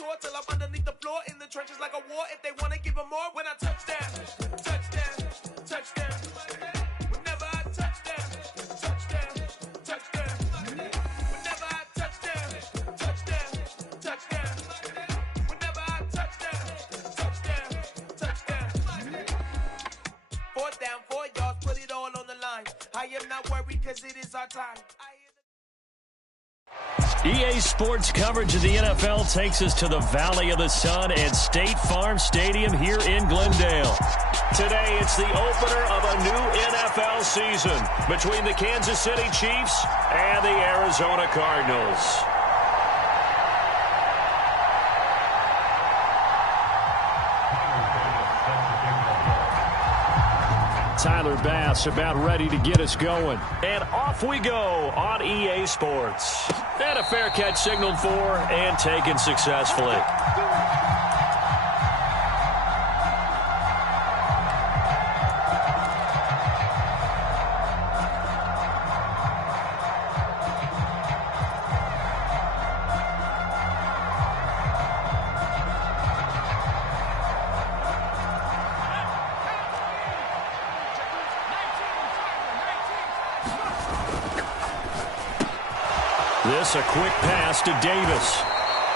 tour till I'm underneath the floor in the trenches like a war. If they want to give them more, when I touch down, touchdown, touchdown. Whenever I touch down, touchdown, touchdown. Whenever I touch down, touchdown, touchdown. Whenever I touch down, touchdown, touchdown. 4th down, 4 yards, put it all on the line. I am not worried because it is our time. EA Sports coverage of the NFL takes us to the Valley of the Sun and State Farm Stadium here in Glendale. Today, it's the opener of a new NFL season between the Kansas City Chiefs and the Arizona Cardinals. Tyler Bass about ready to get us going. And off we go on EA Sports. And a fair catch signaled for and taken successfully. This a quick pass to Davis.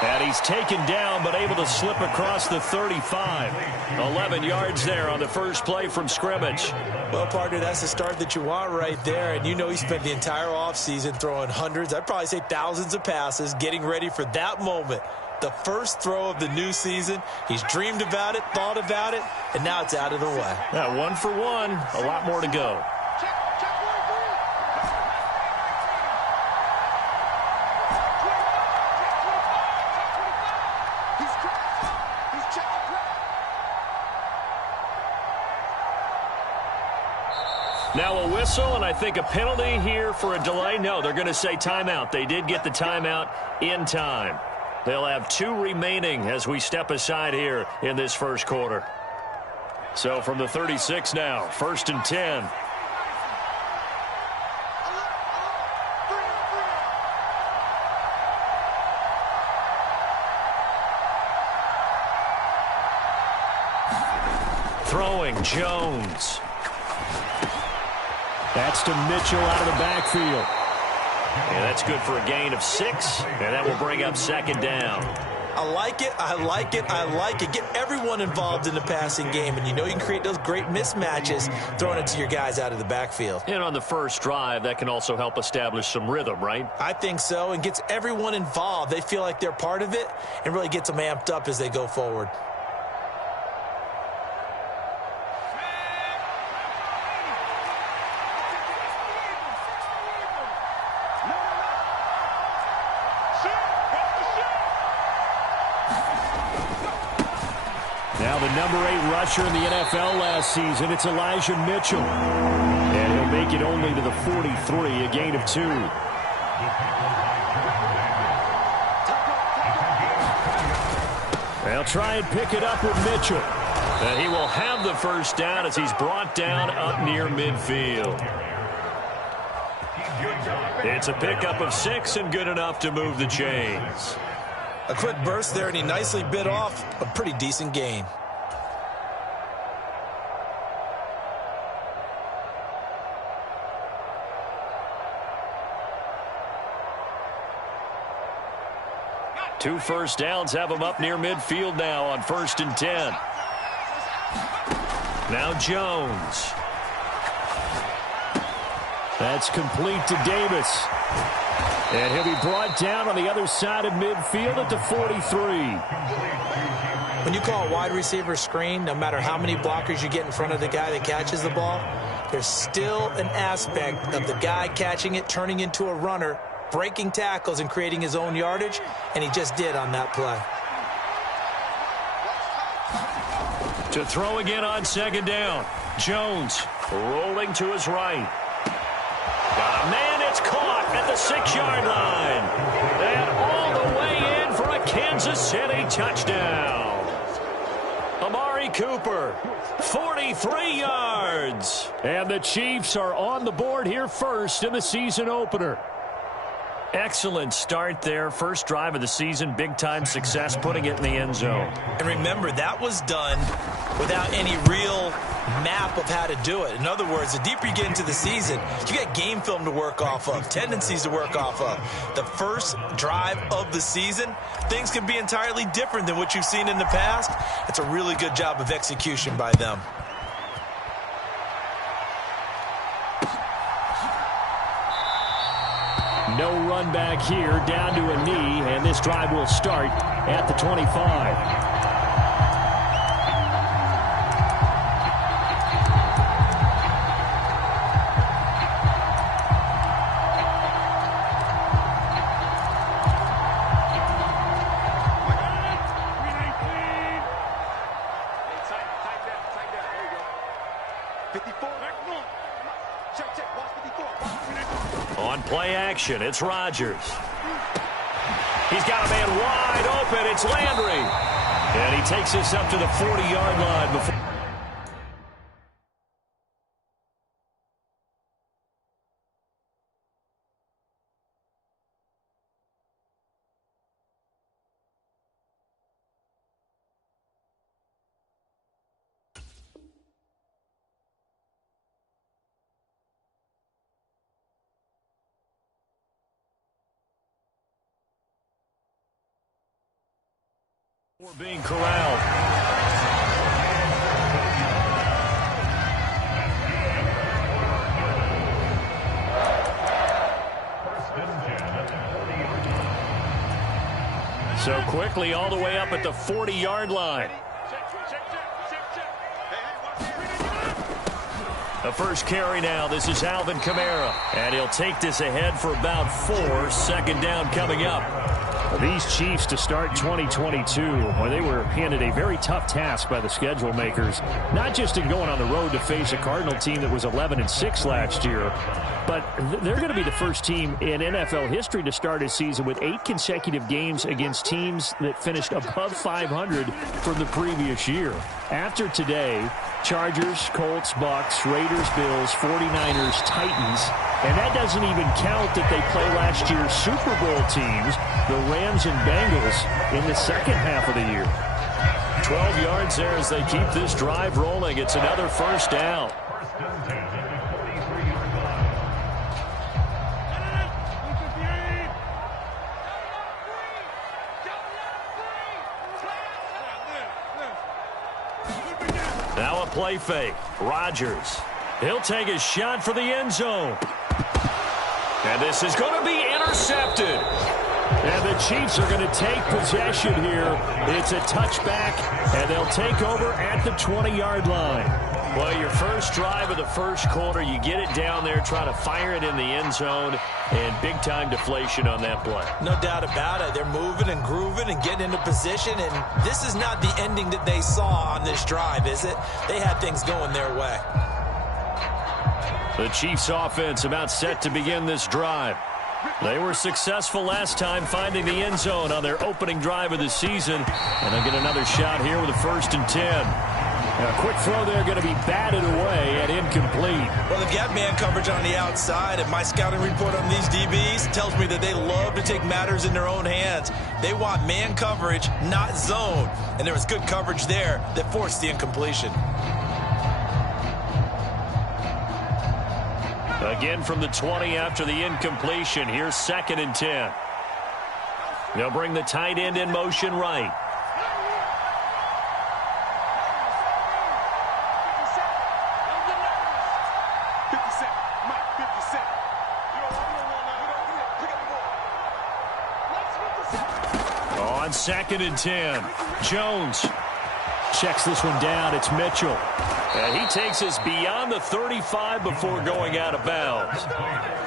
And he's taken down but able to slip across the 35. 11 yards there on the first play from scrimmage. Well, partner, that's the start that you want right there. And you know he spent the entire offseason throwing hundreds, I'd probably say thousands of passes, getting ready for that moment. The first throw of the new season. He's dreamed about it, thought about it, and now it's out of the way. Yeah, 1 for 1. A lot more to go. Now a whistle, and I think a penalty here for a delay. No, they're going to say timeout. They did get the timeout in time. They'll have 2 remaining as we step aside here in this first quarter. So from the 36 now, 1st and 10. Throwing, Jones. That's to Mitchell out of the backfield. And that's good for a gain of 6, and that will bring up 2nd down. I like it, I like it, I like it. Get everyone involved in the passing game, and you know you can create those great mismatches throwing it to your guys out of the backfield. And on the first drive, that can also help establish some rhythm, right? I think so, and gets everyone involved. They feel like they're part of it and really gets them amped up as they go forward. Now the number 8 rusher in the NFL last season, it's Elijah Mitchell. And he'll make it only to the 43, a gain of 2. They'll try and pick it up with Mitchell. And he will have the first down as he's brought down up near midfield. It's a pickup of 6 and good enough to move the chains. A quick burst there, and he nicely bit off a pretty decent gain. Two first downs have him up near midfield now on 1st and 10. Now Jones. That's complete to Davis. And he'll be brought down on the other side of midfield at the 43. When you call a wide receiver screen, no matter how many blockers you get in front of the guy that catches the ball, there's still an aspect of the guy catching it, turning into a runner, breaking tackles and creating his own yardage, and he just did on that play. To throw again on 2nd down. Jones rolling to his right. Got a man, it's caught at the 6-yard line. And all the way in for a Kansas City touchdown. Amari Cooper, 43 yards. And the Chiefs are on the board here first in the season opener. Excellent start there. First drive of the season, big-time success, putting it in the end zone. And remember, that was done without any real map of how to do it. In other words, the deeper you get into the season, you got game film to work off of, tendencies to work off of. The first drive of the season, things can be entirely different than what you've seen in the past. It's a really good job of execution by them. No run back here, down to a knee, and this drive will start at the 25. On play action, it's Rodgers. He's got a man wide open. It's Landry. And he takes this up to the 40-yard line before. We're being corralled. So quickly all the way up at the 40-yard line. The first carry now. This is Alvin Kamara. And he'll take this ahead for about 4. Second down coming up. These Chiefs to start 2022, where they were handed a very tough task by the schedule makers, not just in going on the road to face a Cardinal team that was 11-6 last year, but they're going to be the first team in NFL history to start a season with 8 consecutive games against teams that finished above 500 from the previous year. After today, Chargers, Colts, Bucks, Raiders, Bills, 49ers, Titans, and that doesn't even count that they play last year's Super Bowl teams, the Rams and Bengals, in the second half of the year. 12 yards there as they keep this drive rolling. It's another first down. Now a play fake. Rodgers. He'll take a shot for the end zone. And this is going to be intercepted. And the Chiefs are going to take possession here. It's a touchback, and they'll take over at the 20-yard line. Well, your first drive of the first quarter, you get it down there, try to fire it in the end zone, and big-time deflation on that play. No doubt about it. They're moving and grooving and getting into position, and this is not the ending that they saw on this drive, is it? They had things going their way. The Chiefs offense about set to begin this drive. They were successful last time finding the end zone on their opening drive of the season. And they'll get another shot here with a 1st and 10. Now, a quick throw there going to be batted away and incomplete. Well, they've got man coverage on the outside, and my scouting report on these DBs tells me that they love to take matters in their own hands. They want man coverage, not zone. And there was good coverage there that forced the incompletion. Again from the 20 after the incompletion. Here's 2nd and 10. They'll bring the tight end in motion right. On 2nd and 10, Jones checks this one down. It's Mitchell. And he takes us beyond the 35 before going out of bounds.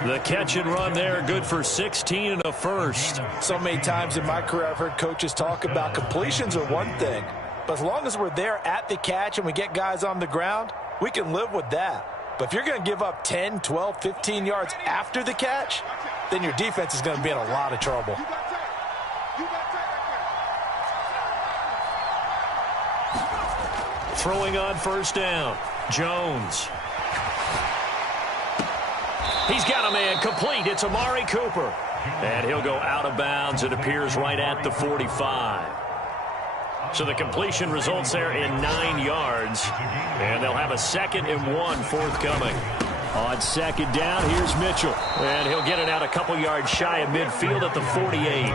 The catch and run there, good for 16 and a first. So many times in my career I've heard coaches talk about completions are one thing. But as long as we're there at the catch and we get guys on the ground, we can live with that. But if you're going to give up 10, 12, 15 yards after the catch, then your defense is going to be in a lot of trouble. Throwing on 1st down, Jones. He's got a man complete. It's Amari Cooper. And he'll go out of bounds. It appears right at the 45. So the completion results there in 9 yards. And they'll have a 2nd and 1 forthcoming. On 2nd down, here's Mitchell. And he'll get it out a couple yards shy of midfield at the 48.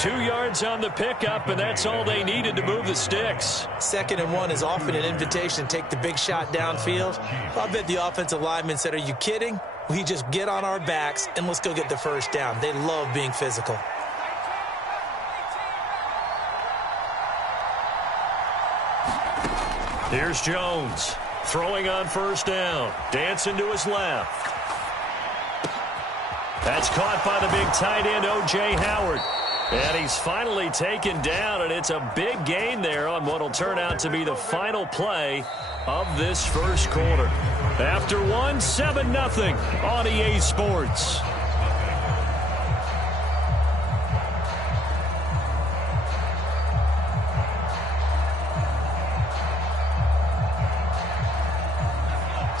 2 yards on the pickup, and that's all they needed to move the sticks. 2nd and 1 is often an invitation to take the big shot downfield. I bet the offensive lineman said, are you kidding? We just get on our backs and let's go get the first down. They love being physical. Here's Jones. Throwing on 1st down. Dancing to his left. That's caught by the big tight end, O.J. Howard. And he's finally taken down, and it's a big gain there on what will turn out to be the final play of this first quarter. After 7-0 on EA Sports.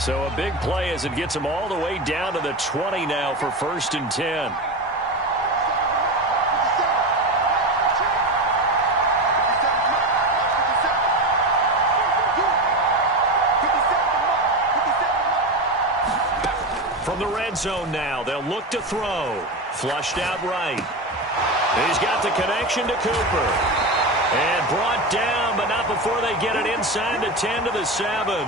So a big play as it gets them all the way down to the 20 now for 1st and 10. From the red zone now, they'll look to throw. Flushed out right. He's got the connection to Cooper. And brought down, but not before they get it inside the 10 to the 7.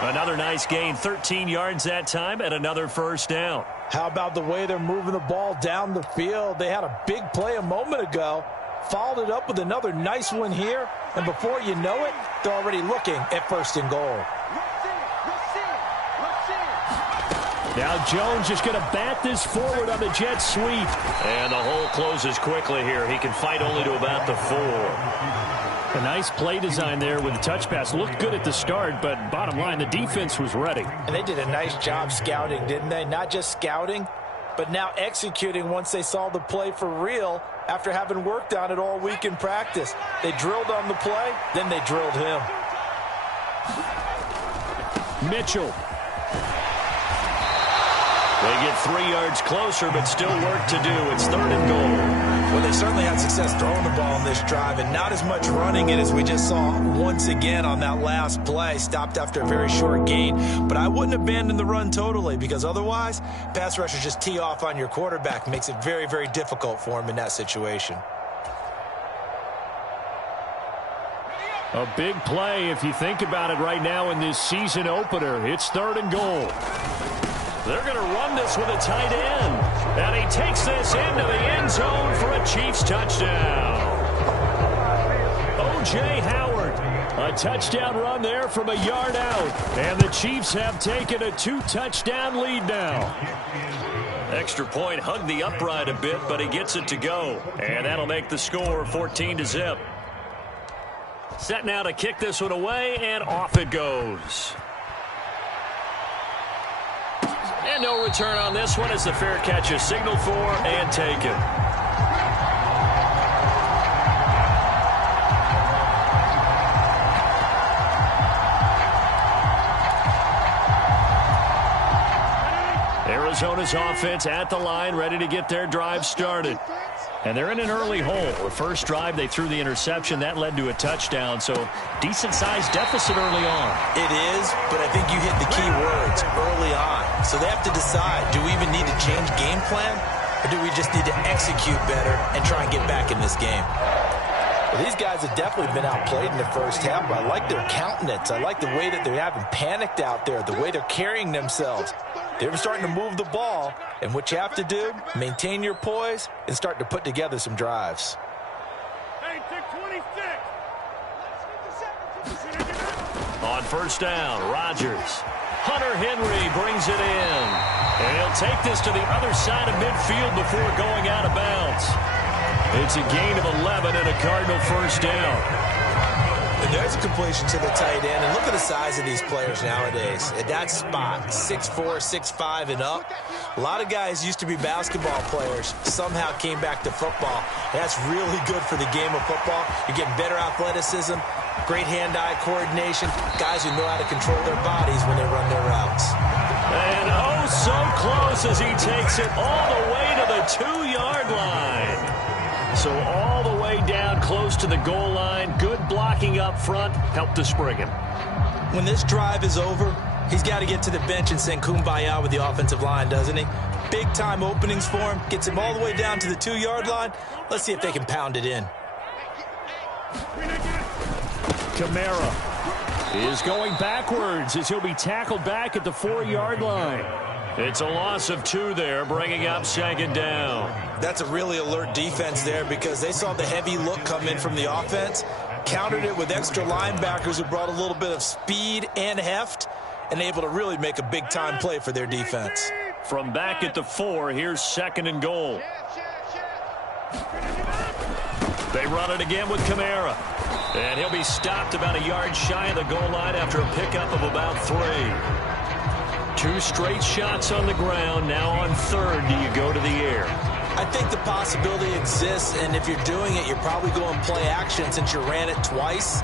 Another nice gain, 13 yards that time, and another 1st down. How about the way they're moving the ball down the field? They had a big play a moment ago, followed it up with another nice one here, and before you know it, they're already looking at 1st and goal. Now Jones just going to bat this forward on the jet sweep. And the hole closes quickly here. He can fight only to about the 4. A nice play design there with the touch pass. Looked good at the start, but bottom line, the defense was ready. And they did a nice job scouting, didn't they? Not just scouting, but now executing once they saw the play for real after having worked on it all week in practice. They drilled on the play, then they drilled him. Mitchell. They get 3 yards closer, but still work to do. It's 3rd and goal. Well, they certainly had success throwing the ball on this drive, and not as much running it as we just saw once again on that last play. Stopped after a very short gain. But I wouldn't abandon the run totally, because otherwise, pass rushers just tee off on your quarterback. Makes it very, very difficult for him in that situation. A big play if you think about it right now in this season opener. It's 3rd and goal. They're going to run this with a tight end. And he takes this into the end zone for a Chiefs touchdown. O.J. Howard, a touchdown run there from a yard out. And the Chiefs have taken a 2-touchdown lead now. Extra point hugged the upright a bit, but he gets it to go. And that'll make the score 14-0. Set now to kick this one away, and off it goes. And no return on this one as the fair catch is signaled for and taken. Arizona's offense at the line, ready to get their drive started. And they're in an early hole. The first drive, they threw the interception. That led to a touchdown, so decent-sized deficit early on. It is, but I think you hit the key words, early on. So they have to decide, do we even need to change game plan, or do we just need to execute better and try and get back in this game? Well, these guys have definitely been outplayed in the first half, but I like their countenance. I like the way that they're having panicked out there, the way they're carrying themselves. They're starting to move the ball, and what you have to do, maintain your poise and start to put together some drives. Hey, take 26. On 1st down, Rodgers. Hunter Henry brings it in. And he'll take this to the other side of midfield before going out of bounds. It's a gain of 11 and a Cardinal 1st down. And there's a completion to the tight end. And look at the size of these players nowadays. At that spot, 6'4", 6'5", and up. A lot of guys used to be basketball players, somehow came back to football. And that's really good for the game of football. You're getting better athleticism, great hand-eye coordination, guys who know how to control their bodies when they run their routes. And oh, so close as he takes it all the way to the 2-yard line. So all the way down close to the goal line. Good blocking up front. Helped to spring him. When this drive is over, he's got to get to the bench and sing Kumbaya with the offensive line, doesn't he? Big-time openings for him. Gets him all the way down to the 2-yard line. Let's see if they can pound it in. Kamara is going backwards as he'll be tackled back at the 4-yard line. It's a loss of 2 there, bringing up 2nd down. That's a really alert defense there because they saw the heavy look come in from the offense, countered it with extra linebackers who brought a little bit of speed and heft, and able to really make a big-time play for their defense. From back at the 4, here's 2nd and goal. They run it again with Kamara. And he'll be stopped about a yard shy of the goal line after a pickup of about 3. 2 straight shots on the ground. Now on 3rd, do you go to the air? I think the possibility exists, and if you're doing it, you're probably going play action since you ran it twice.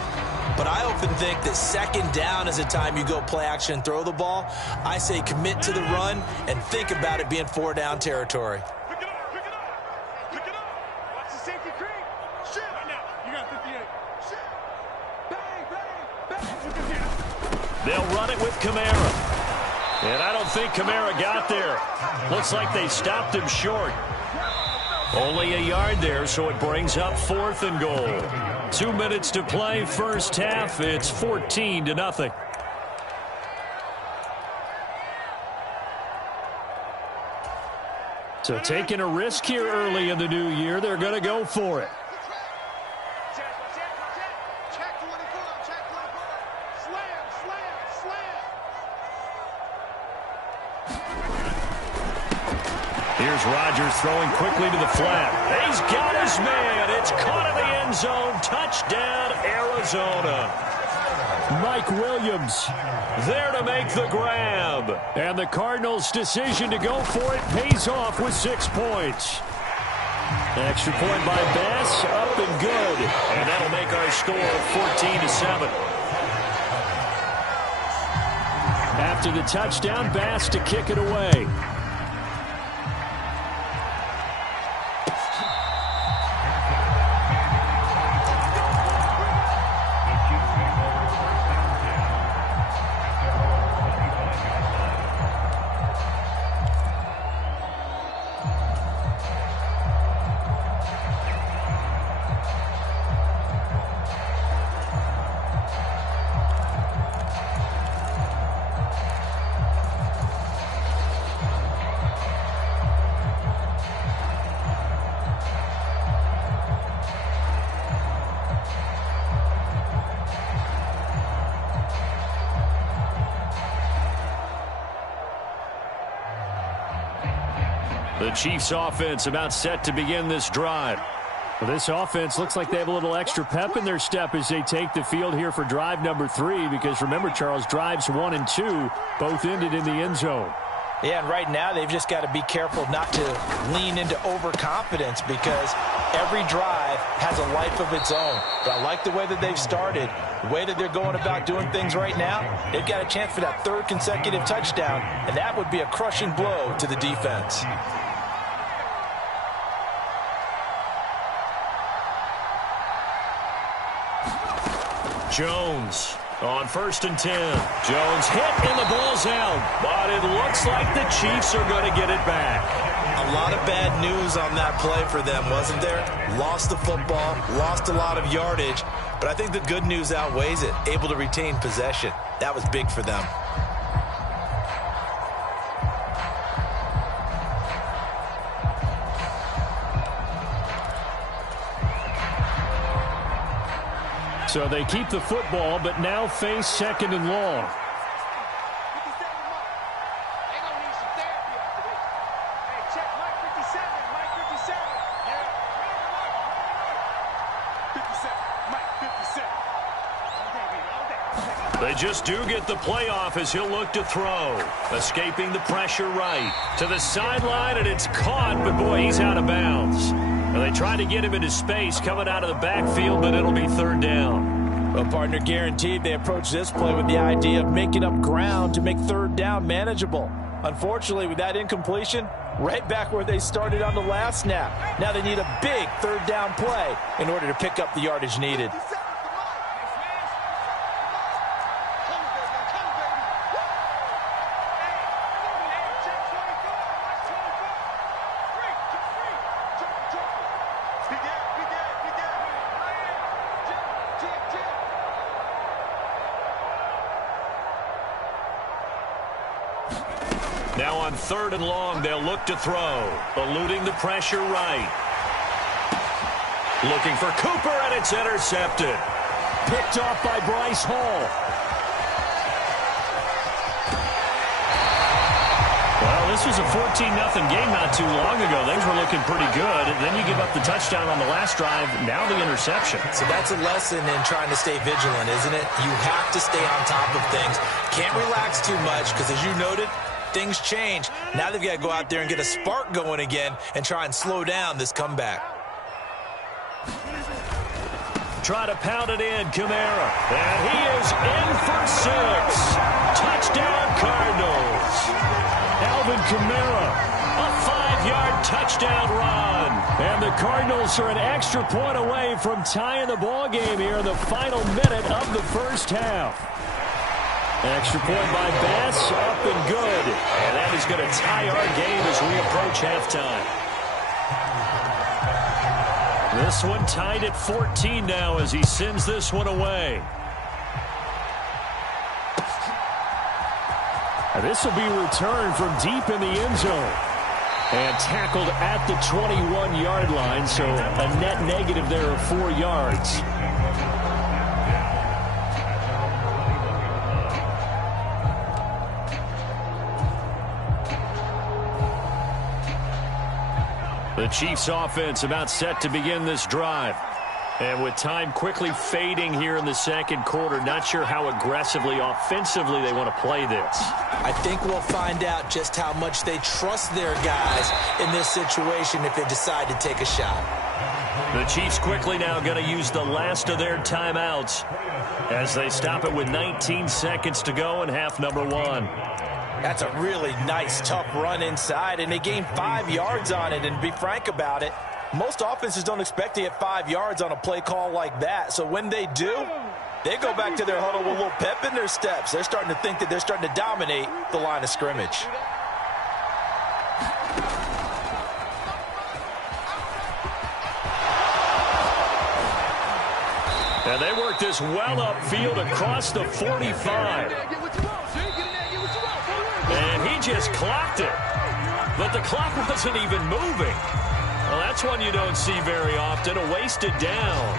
But I often think that 2nd down is the time you go play action and throw the ball. I say commit to the run and think about it being 4-down territory. Pick it up, pick it up. Pick it up. Watch the safety creep. Shit. Right now. You got 58. Shit. Bang, bang, bang. They'll run it with Kamara. And I don't think Kamara got there. Looks like they stopped him short. Only a yard there, so it brings up 4th and goal. 2 minutes to play, first half. It's 14-0. So taking a risk here early in the new year, they're going to go for it. Here's Rodgers throwing quickly to the flat. He's got his man. It's caught in the end zone. Touchdown, Arizona. Mike Williams There to make the grab. and the Cardinals' decision to go for it pays off with 6 points. Extra point by Bass, up and good. And that'll make our score 14-7. After the touchdown, Bass to kick it away. The Chiefs offense about set to begin this drive. Well, this offense looks like they have a little extra pep in their step as they take the field here for drive number 3, because remember, Charles, drives 1 and 2 both ended in the end zone. Yeah, and right now they've just got to be careful not to lean into overconfidence because every drive has a life of its own. But I like the way that they've started, the way that they're going about doing things right now. They've got a chance for that 3rd consecutive touchdown, and that would be a crushing blow to the defense. Jones on 1st and 10. Jones hit and the ball's out, but it looks like the Chiefs are going to get it back. A lot of bad news on that play for them, wasn't there? Lost the football, lost a lot of yardage, but I think the good news outweighs it. Able to retain possession. That was big for them. So they keep the football, but now face 2nd and long. They just do get the playoff as he'll look to throw. Escaping the pressure right. To the sideline, and it's caught, but boy, he's out of bounds. Well, they try to get him into space coming out of the backfield, but it'll be 3rd down. Well, partner, guaranteed they approach this play with the idea of making up ground to make 3rd down manageable. Unfortunately, with that incompletion, right back where they started on the last snap. Now they need a big third down play in order to pick up the yardage needed. Now on 3rd and long, they'll look to throw. Eluding the pressure right. Looking for Cooper, and it's intercepted. Picked off by Bryce Hall. Well, this was a 14-0 game not too long ago. Things were looking pretty good. And then you give up the touchdown on the last drive. Now the interception. So that's a lesson in trying to stay vigilant, isn't it? You have to stay on top of things. Can't relax too much because, as you noted, things change. Now they've got to go out there and get a spark going again and try and slow down this comeback. Try to pound it in, Kamara. And he is in for 6. Touchdown, Cardinals. Alvin Kamara. A 5-yard touchdown run. And the Cardinals are an extra point away from tying the ball game here in the final minute of the first half. Extra point by Bass, up and good. And that is going to tie our game as we approach halftime. This one tied at 14 now as he sends this one away. And this will be returned from deep in the end zone. And tackled at the 21-yard line, so a net negative there of 4 yards. The Chiefs offense about set to begin this drive. And with time quickly fading here in the second quarter, not sure how aggressively, offensively they want to play this. I think we'll find out just how much they trust their guys in this situation if they decide to take a shot. The Chiefs quickly now going to use the last of their timeouts as they stop it with 19 seconds to go in half number 1. That's a really nice, tough run inside, and they gained 5 yards on it. And to be frank about it, most offenses don't expect to get 5 yards on a play call like that. So when they do, they go back to their huddle with a little pep in their steps. They're starting to think that they're starting to dominate the line of scrimmage. And they work this well upfield across the 45. And he just clocked it. But the clock wasn't even moving. Well, that's one you don't see very often, a wasted down.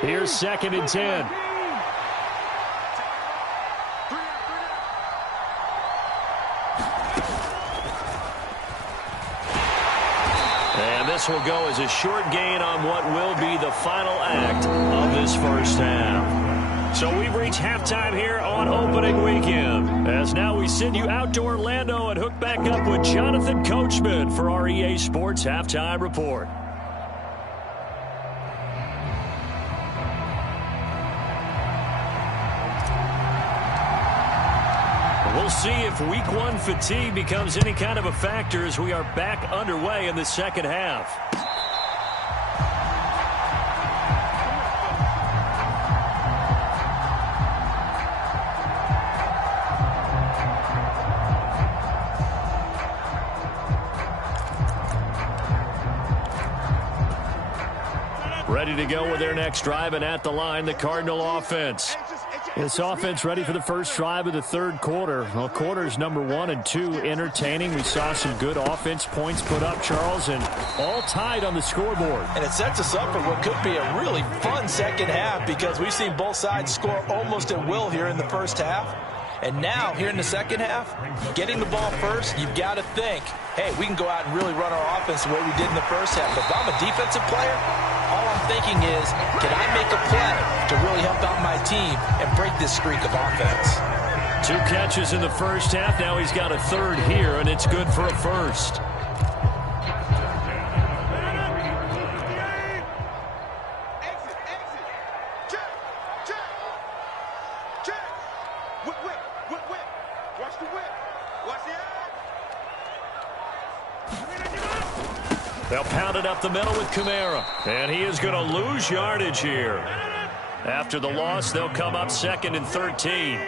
Here's 2nd and 10. This will go as a short gain on what will be the final act of this first half. So we've reached halftime here on opening weekend. As now we send you out to Orlando and hook back up with Jonathan Coachman for our EA Sports Halftime Report. We'll see if week 1 fatigue becomes any kind of a factor as we are back underway in the second half. Ready to go with their next drive, and at the line, the Cardinal offense. This offense ready for the first drive of the third quarter. Well, quarters number 1 and 2 entertaining. We saw some good offense points put up, Charles, and all tied on the scoreboard. And it sets us up for what could be a really fun second half because we've seen both sides score almost at will here in the first half. And now, here in the second half, getting the ball first, you've got to think, hey, we can go out and really run our offense the way we did in the first half. But if I'm a defensive player, all I'm thinking is, can I make a play to really help out my team and break this streak of offense? 2 catches in the first half. Now he's got a third here, and it's good for a first. They'll pound it up the middle with Kamara. And he is going to lose yardage here. After the loss, they'll come up 2nd and 13.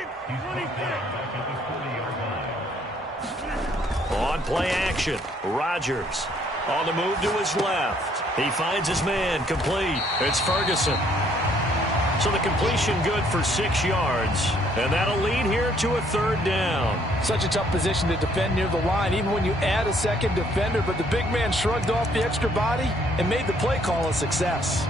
On play action, Rodgers on the move to his left. He finds his man, complete. It's Ferguson. So the completion good for 6 yards. And that'll lead here to a 3rd down. Such a tough position to defend near the line, even when you add a second defender. But the big man shrugged off the extra body and made the play call a success.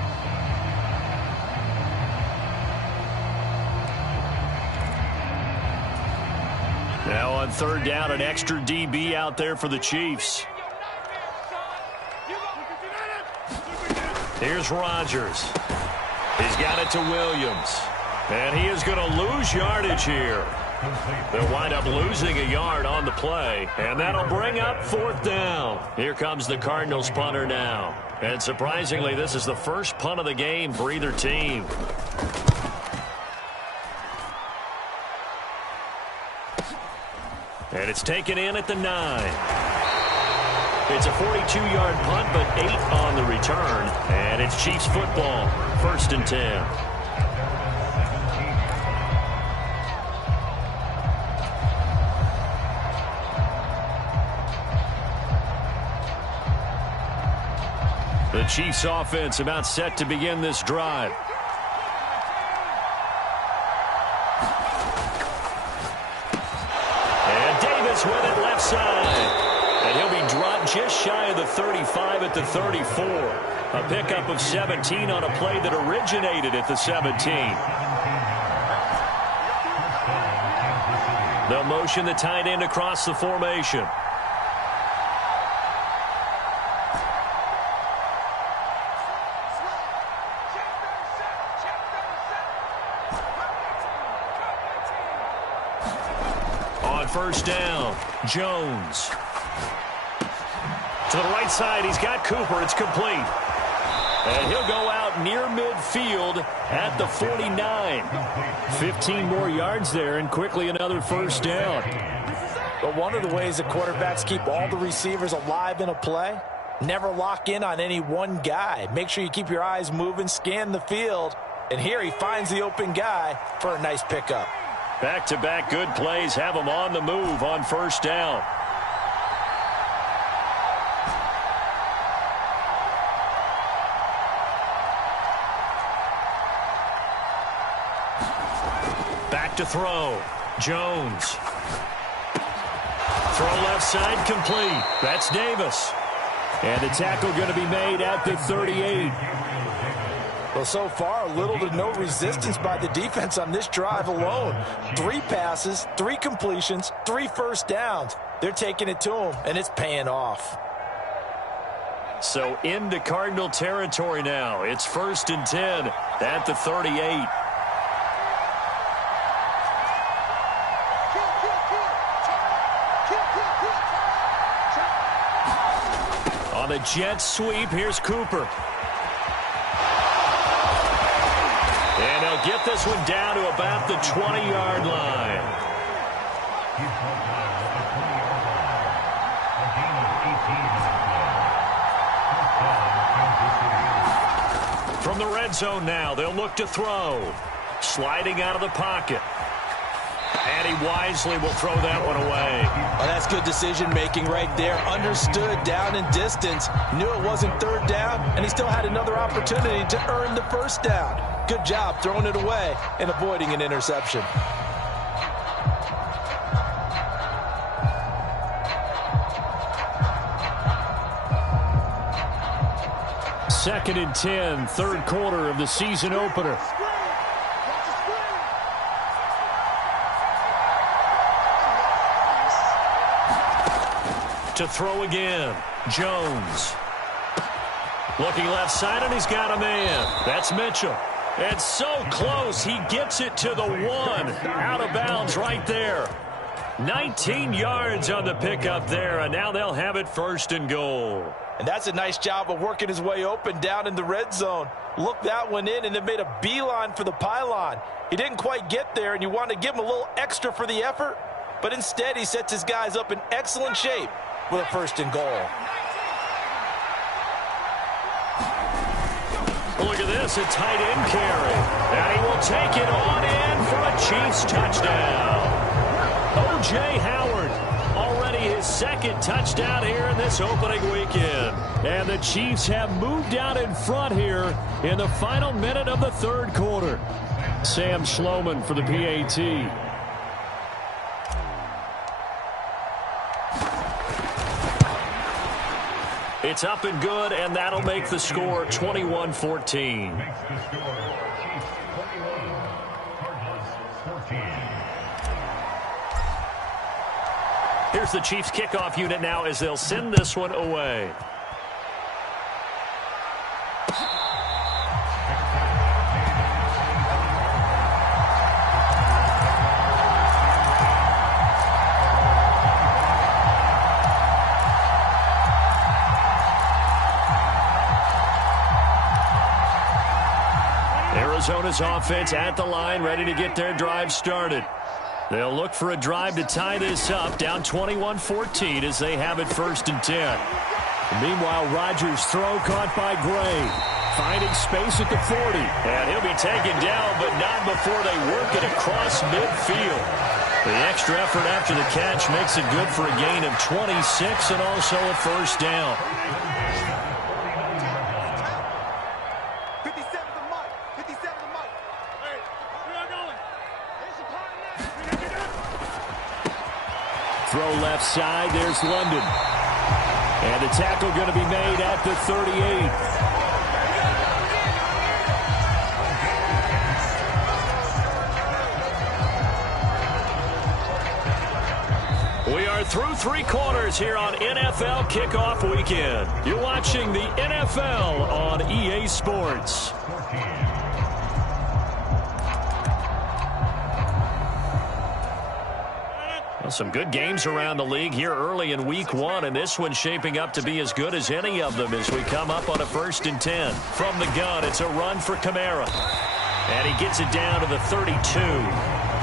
Now on 3rd down, an extra DB out there for the Chiefs. Here's Rodgers. He's got it to Williams. And he is going to lose yardage here. They'll wind up losing a yard on the play. And that'll bring up 4th down. Here comes the Cardinals punter now. And surprisingly, this is the first punt of the game for either team. And it's taken in at the 9. It's a 42-yard punt, but 8 on the return. And it's Chiefs football, 1st and 10. The Chiefs offense about set to begin this drive. And Davis with it left side. And he'll be dropped just shy of the 35 at the 34. A pickup of 17 on a play that originated at the 17. They'll motion the tight end across the formation. On 1st down, Jones. To the right side, he's got Cooper. It's complete. And he'll go out near midfield at the 49. 15 more yards there, and quickly another 1st down. But one of the ways that quarterbacks keep all the receivers alive in a play, never lock in on any one guy. Make sure you keep your eyes moving, scan the field. And here he finds the open guy for a nice pickup. Back-to-back good plays have him on the move on 1st down. Back to throw. Jones. Throw left side complete. That's Davis. And the tackle going to be made at the 38. Well, so far, little to no resistance by the defense on this drive alone. 3 passes, 3 completions, 3 1st downs. They're taking it to him, and it's paying off. So into Cardinal territory now. It's 1st and 10 at the 38. On the jet sweep, here's Cooper. And he'll get this one down to about the 20-yard line. From the red zone now, they'll look to throw. Sliding out of the pocket. And he wisely will throw that one away. Well, that's good decision-making right there. Understood down and distance. Knew it wasn't 3rd down, and he still had another opportunity to earn the 1st down. Good job throwing it away and avoiding an interception. Second and 10, 3rd quarter of the season opener. To throw again, Jones. Looking left side, and he's got a man. That's Mitchell. It's so close. He gets it to the 1. Out of bounds right there. 19 yards on the pickup there, and now they'll have it 1st and goal. And that's a nice job of working his way open down in the red zone. Looked that one in and then made a beeline for the pylon. He didn't quite get there, and you wanted to give him a little extra for the effort, but instead he sets his guys up in excellent shape with a 1st and goal. Look at this, a tight end carry. And he will take it on in for a Chiefs touchdown. O.J. Howard, already his 2nd touchdown here in this opening weekend. And the Chiefs have moved out in front here in the final minute of the 3rd quarter. Sam Schloman for the PAT. It's up and good, and that'll make the score 21-14. Here's the Chiefs kickoff unit now as they'll send this one away. Arizona's offense at the line, ready to get their drive started. They'll look for a drive to tie this up, down 21-14 as they have it 1st and 10. Meanwhile, Rodgers' throw caught by Gray, finding space at the 40. And he'll be taken down, but not before they work it across midfield. The extra effort after the catch makes it good for a gain of 26 and also a 1st down. Throw left side, there's London. And the tackle going to be made at the 38. We are through 3 quarters here on NFL Kickoff Weekend. You're watching the NFL on EA Sports. Some good games around the league here early in week 1, and this one's shaping up to be as good as any of them as we come up on a 1st and 10. From the gun, it's a run for Kamara. And he gets it down to the 32.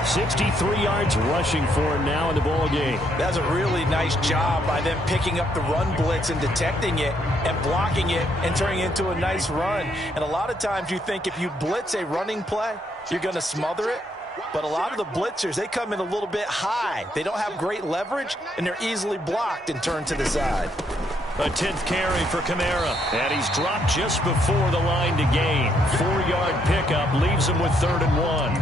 63 yards rushing for him now in the ball game. That's a really nice job by them picking up the run blitz and detecting it and blocking it and turning it into a nice run. And a lot of times you think if you blitz a running play, you're going to smother it. But a lot of the blitzers, they come in a little bit high. They don't have great leverage, and they're easily blocked and turned to the side. A 10th carry for Kamara, and he's dropped just before the line to gain. 4-yard pickup leaves him with 3rd and 1.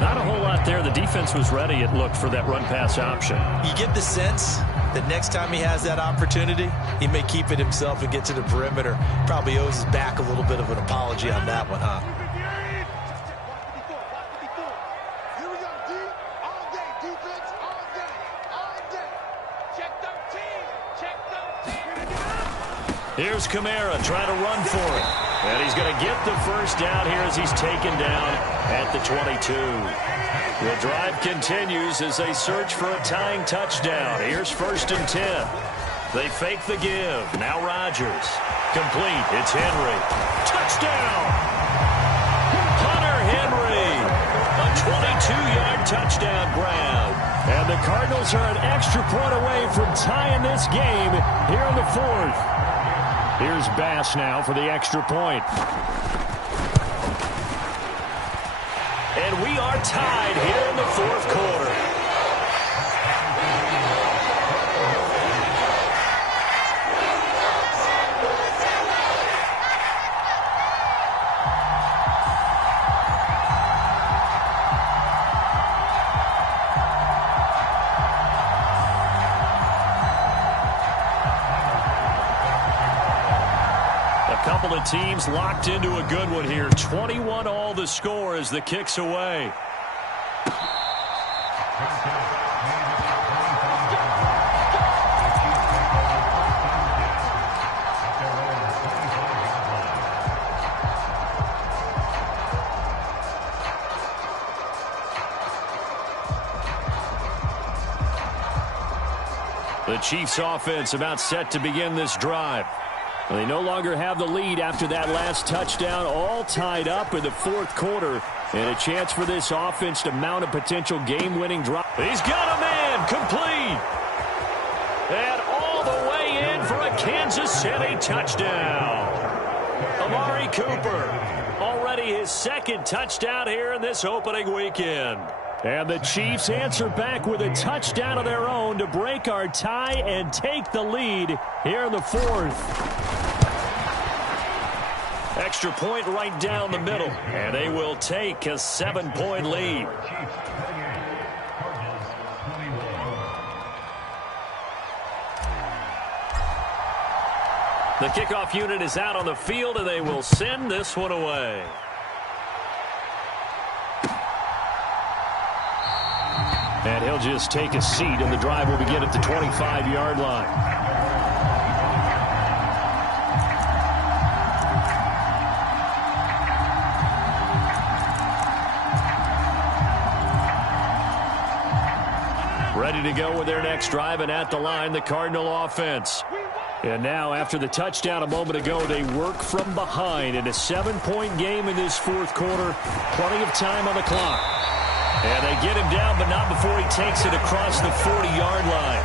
Not a whole lot there. The defense was ready, it looked, for that run-pass option. You get the sense that next time he has that opportunity, he may keep it himself and get to the perimeter. Probably owes his back a little bit of an apology on that one, huh? Here's Kamara trying to run for it. And he's going to get the 1st down here as he's taken down at the 22. The drive continues as they search for a tying touchdown. Here's 1st and 10. They fake the give. Now Rodgers. Complete. It's Henry. Touchdown! Hunter Henry. A 22-yard touchdown grab. And the Cardinals are an extra point away from tying this game here in the 4th. Here's Bass now for the extra point. And we are tied here in the 4th quarter. Couple of teams locked into a good one here. 21 all the score as the kick's away. The Chiefs offense about set to begin this drive. They no longer have the lead after that last touchdown, all tied up in the fourth quarter, and a chance for this offense to mount a potential game-winning drive. He's got a man, complete. And all the way in for a Kansas City touchdown. Amari Cooper, already his second touchdown here in this opening weekend. And the Chiefs answer back with a touchdown of their own to break our tie and take the lead here in the fourth. Extra point right down the middle, and they will take a 7-point lead. The kickoff unit is out on the field, and they will send this one away. And he'll just take a seat, and the drive will begin at the 25-yard line. Ready to go with their next drive, and at the line, the Cardinal offense. And now, after the touchdown a moment ago, they work from behind in a 7-point game in this fourth quarter. Plenty of time on the clock. And they get him down, but not before he takes it across the 40-yard line.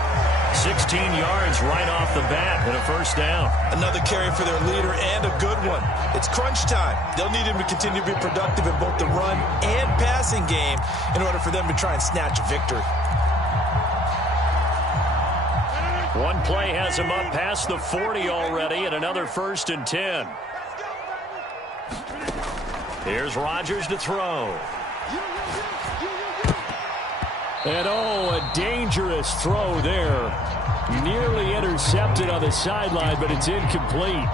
16 yards right off the bat and a first down. Another carry for their leader and a good one. It's crunch time. They'll need him to continue to be productive in both the run and passing game in order for them to try and snatch a victory. One play has him up past the 40 already, and another 1st and 10. Here's Rodgers to throw. And a dangerous throw there. Nearly intercepted on the sideline, but it's incomplete.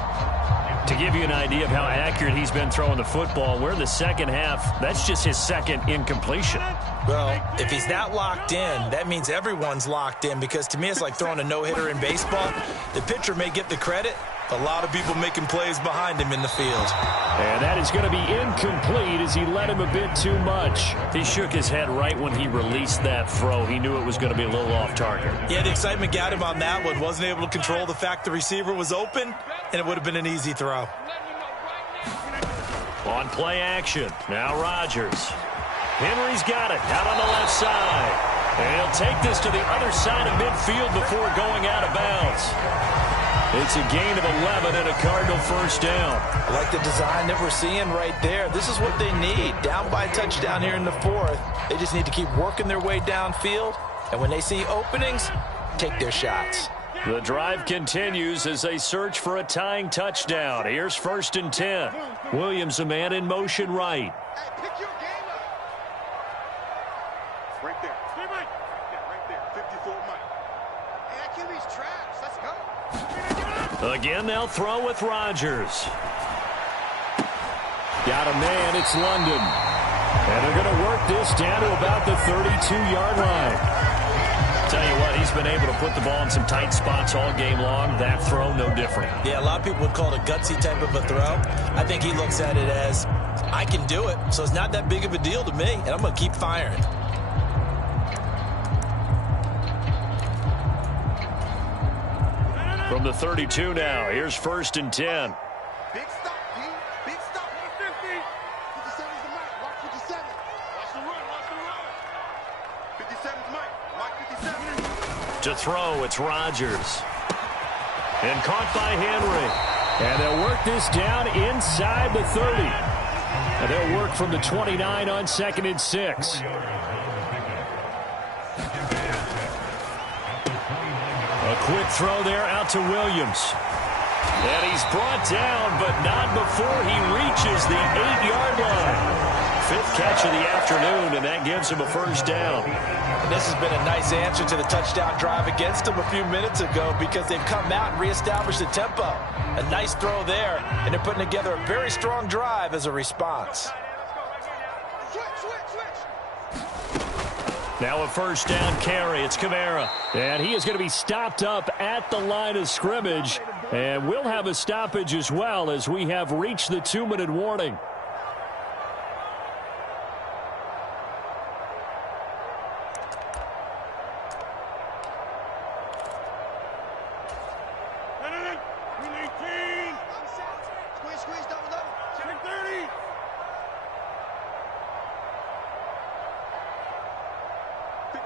To give you an idea of how accurate he's been throwing the football, we're in the second half. That's just his second incompletion. Well, if he's that locked in, that means everyone's locked in, because to me it's like throwing a no-hitter in baseball. The pitcher may get the credit, a lot of people making plays behind him in the field. And that is going to be incomplete as he led him a bit too much. He shook his head right when he released that throw. He knew it was going to be a little off target. Yeah, the excitement got him on that one. Wasn't able to control the fact the receiver was open, and it would have been an easy throw. On play action, now Rodgers. Henry's got it out on the left side. And he'll take this to the other side of midfield before going out of bounds. It's a gain of 11 and a Cardinal first down. I like the design that we're seeing right there. This is what they need. Down by a touchdown here in the fourth. They just need to keep working their way downfield. And when they see openings, take their shots. The drive continues as they search for a tying touchdown. Here's 1st and 10. Williams, a man in motion right. Hey, pick your game up. Right there. Right there. 54 Mike. Hey, that QB's trash. Let's go. Again, they'll throw with Rodgers. Got a man. It's London. And they're going to work this down to about the 32-yard line. Tell you what, he's been able to put the ball in some tight spots all game long. That throw, no different. Yeah, a lot of people would call it a gutsy type of a throw. I think he looks at it as, I can do it, so it's not that big of a deal to me, and I'm going to keep firing. From the 32 now, here's 1st and 10. Big stop, D. Big stop. 50. 57's the Mike. Watch 57. Watch the run. Watch the run. 57's Mike. Mike 57. To throw, it's Rodgers. And caught by Henry. And they'll work this down inside the 30. And they'll work from the 29 on 2nd and 6. A quick throw there out to Williams. And he's brought down, but not before he reaches the 8-yard line. 5th catch of the afternoon, and that gives him a first down. And this has been a nice answer to the touchdown drive against them a few minutes ago, because they've come out and reestablished the tempo. A nice throw there, and they're putting together a very strong drive as a response. Now a first down carry. It's Kamara. And he is going to be stopped up at the line of scrimmage. And we'll have a stoppage as well, as we have reached the 2-minute warning.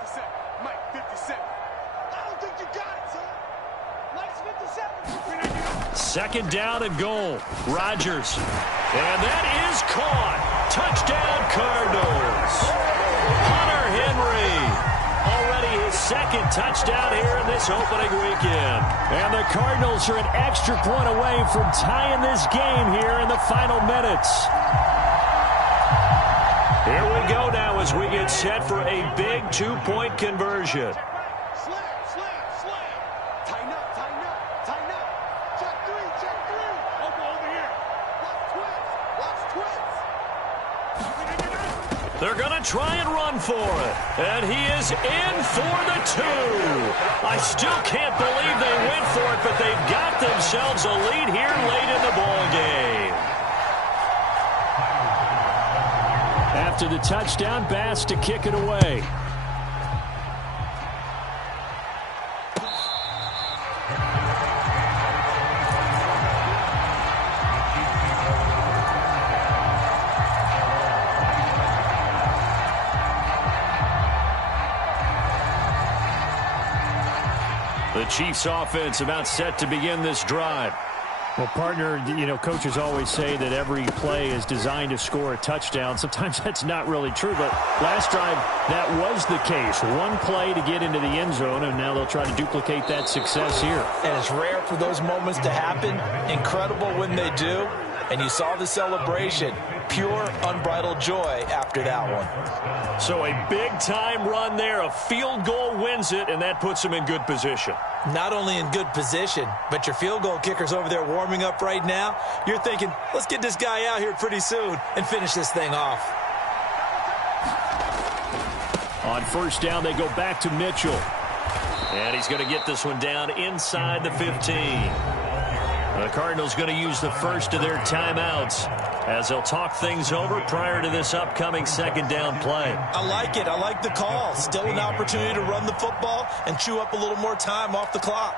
57. Mike, 57. I don't think you got it, son. Mike's 57. Second down and goal. Rodgers. And that is caught. Touchdown, Cardinals. Hunter Henry. Already his second touchdown here in this opening weekend. And the Cardinals are an extra point away from tying this game here in the final minutes. Here we go now as we get set for a big two-point conversion. Slam, slam, slam. Tighten up, tighten up, tighten up. Check three, check three. Over here. Watch twins. They're going to try and run for it. And he is in for the two. I still can't believe they went for it, but they've got themselves a lead here late in the ball game. After the touchdown, Bass to kick it away. The Chiefs offense about set to begin this drive. Well, partner, you know, coaches always say that every play is designed to score a touchdown. Sometimes that's not really true, but last drive, that was the case. One play to get into the end zone, and now they'll try to duplicate that success here. And it's rare for those moments to happen. Incredible when they do. And you saw the celebration. Pure, unbridled joy after that one. So a big-time run there. A field goal wins it, and that puts them in good position. Not only in good position, but your field goal kicker's over there warming up right now. You're thinking, let's get this guy out here pretty soon and finish this thing off. On first down, they go back to Mitchell. And he's going to get this one down inside the 15. The Cardinals going to use the first of their timeouts as they'll talk things over prior to this upcoming second down play. I like it. I like the call. Still an opportunity to run the football and chew up a little more time off the clock.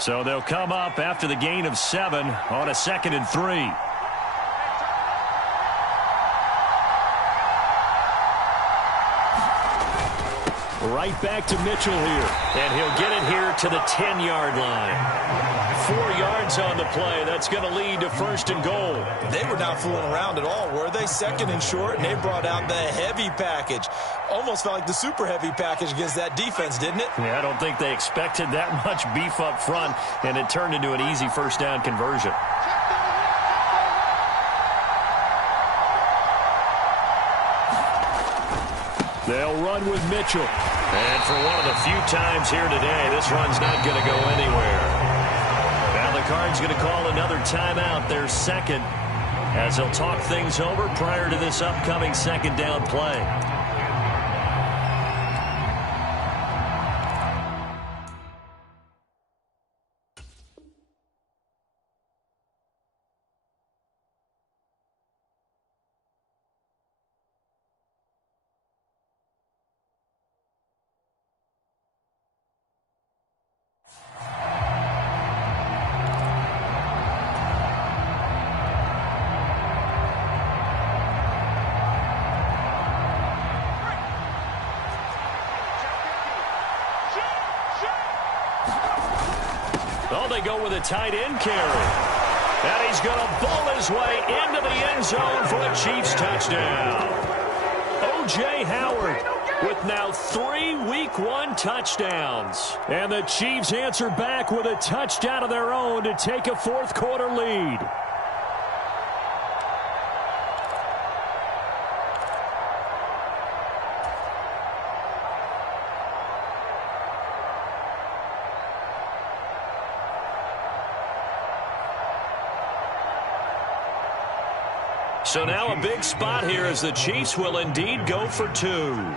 So they'll come up after the gain of 7 on a 2nd and 3. Right back to Mitchell here. And he'll get it here to the 10-yard line. 4 yards on the play. That's going to lead to 1st and goal. They were not fooling around at all, were they? 2nd and short, and they brought out the heavy package. Almost felt like the super heavy package against that defense, didn't it? Yeah, I don't think they expected that much beef up front, and it turned into an easy first down conversion. They'll run with Mitchell. And for one of the few times here today, this run's not going to go anywhere. Now the Cards going to call another timeout, their second, as they'll talk things over prior to this upcoming second down play. Oh, they go with a tight end carry. And he's going to ball his way into the end zone for a Chiefs touchdown. O.J. Howard with now 3 Week 1 touchdowns. And the Chiefs answer back with a touchdown of their own to take a fourth-quarter lead. So now a big spot here as the Chiefs will indeed go for 2.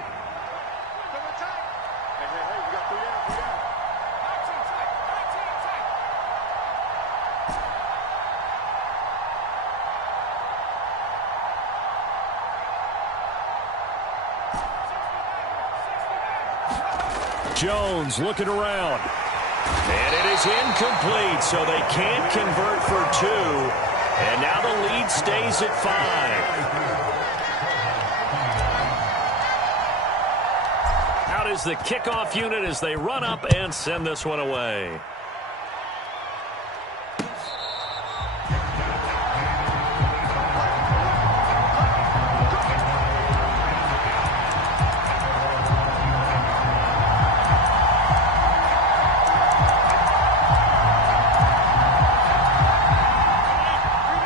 Jones looking around. And it is incomplete, so they can't convert for 2. And now the lead stays at 5. Out is the kickoff unit as they run up and send this one away.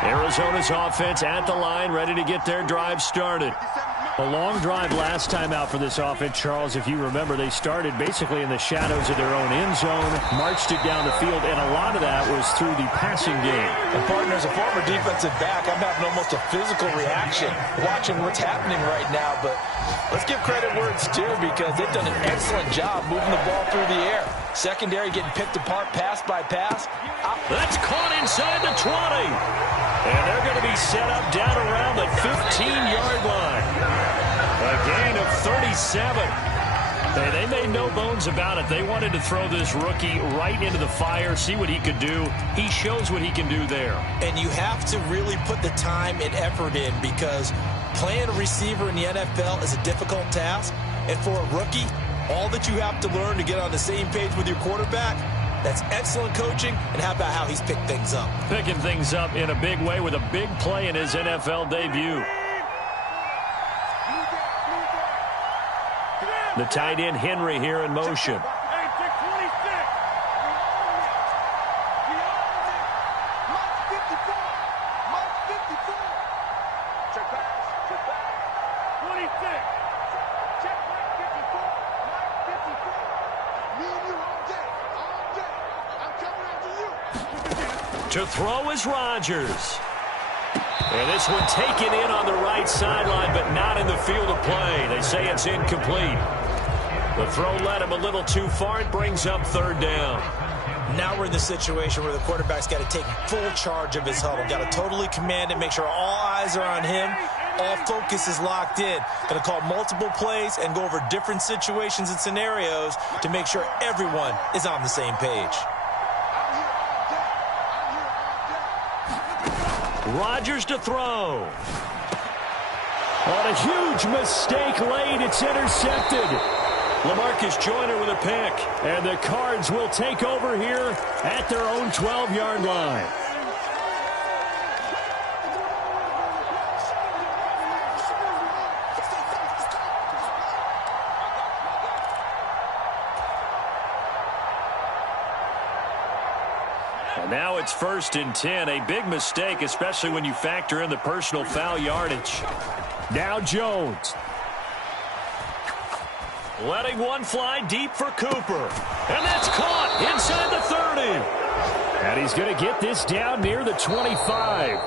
Arizona's offense at the line, ready to get their drive started. A long drive last time out for this offense, Charles. If you remember, they started basically in the shadows of their own end zone, marched it down the field, and a lot of that was through the passing game. And partner, as a former defensive back, I'm having almost a physical reaction watching what's happening right now. But let's give credit where it's due, because they've done an excellent job moving the ball through the air. Secondary getting picked apart pass by pass. That's caught inside the 20. And they're going to be set up down around the 15-yard line. A gain of 37. They made no bones about it. They wanted to throw this rookie right into the fire, see what he could do. He shows what he can do there. And you have to really put the time and effort in, because playing a receiver in the NFL is a difficult task. And for a rookie, all that you have to learn to get on the same page with your quarterback, that's excellent coaching. And how about how he's picked things up? Picking things up in a big way with a big play in his NFL debut. The tight end Henry here in motion. To throw is Rodgers. And this one taken in on the right sideline, but not in the field of play. They say it's incomplete. The throw led him a little too far. It brings up third down. Now we're in the situation where the quarterback's got to take full charge of his huddle. Got to totally command it, make sure all eyes are on him. All focus is locked in. Going to call multiple plays and go over different situations and scenarios to make sure everyone is on the same page. Rodgers to throw. On a huge mistake late, it's intercepted. LaMarcus Joyner with a pick. And the Cards will take over here at their own 12-yard line. And now it's 1st and 10. A big mistake, especially when you factor in the personal foul yardage. Now Jones. Letting one fly deep for Cooper. And that's caught inside the 30. And he's going to get this down near the 25.